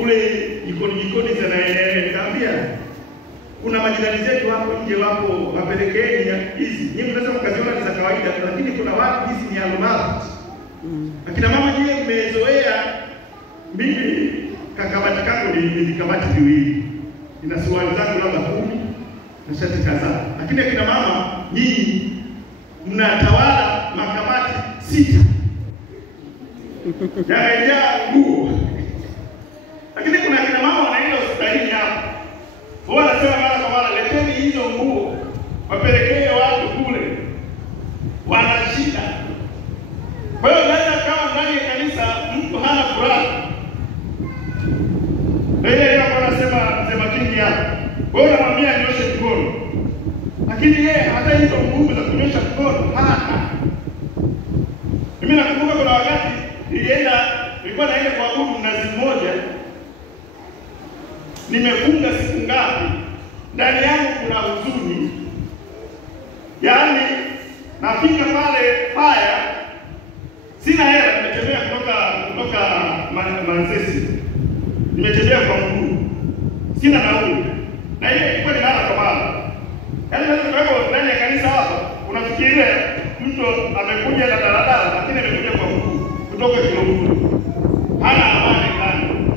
Kule jikoni za nikamwambia kuna majirani zetu hapo nje wapo wapelekeni hizi. Nyinyi mnaweza mkaziona ni za kawaida lakini kuna watu hizi ni almasi. Akina mama nyinyi mmezoea mimi kakabati kangu ni kabati viwili. Ina suruali zangu labda 10 na shati kadhaa. Lakini akina mama nyinyi mnatawala makabati 6. Yamejaa nguo. Lakini kuna akina mama wanaenda hospitalini hapo. Wao wanasema mara kwa mara leteni hizo nguo wapelekee watu kule. Wana shida. Kwa hiyo naweza kama ndani ya kanisa mtu hana furaha. Yeye anasema mzee Makingi hapa. Wewe unamwambia anyoshe mkono. Lakini yeye hata hizo nguvu za kunyosha mkono hana. Mimi nakumbuka kuna wakati nilikuwa naenda kuabudu Mnazi Mmoja. Nimefunga siku ngapi? Ndani yangu kuna huzuni. Yaani nafika pale Faya sina hela, nimetembea kutoka Manzese. Nimetembea kwa mguu. Sina nauli. Na hiyo ilikuwa ni mara kwa mara. Yaani kwa ndani ya kanisa hapa unafikiria mtu amekuja na daladala lakini amekuja kwa mguu kutoka Kiloguru. Hana amani ndani.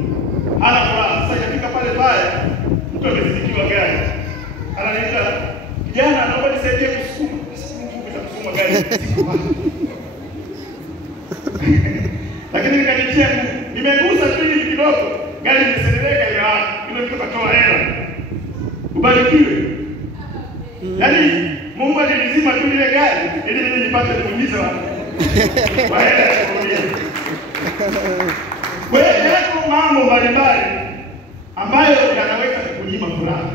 Hana furaha. Sasa ikifika pale Faya mtu amezidikiwa gari. Ananiita, "Kijana, naomba nisaidie kusukuma." Sasa nguvu za kusukuma gari ziko wapi? Lakini nikanitia nimegusa tu hivi kidogo, gari imeserereka ile mtu katoa hela. Ubarikiwe. Yaani Mungu alizima tu ile gari ili mimi nipate kuuliza wa hela ya kulia. Kwa hiyo mambo mbalimbali ambayo yanaweza kukunyima furaha.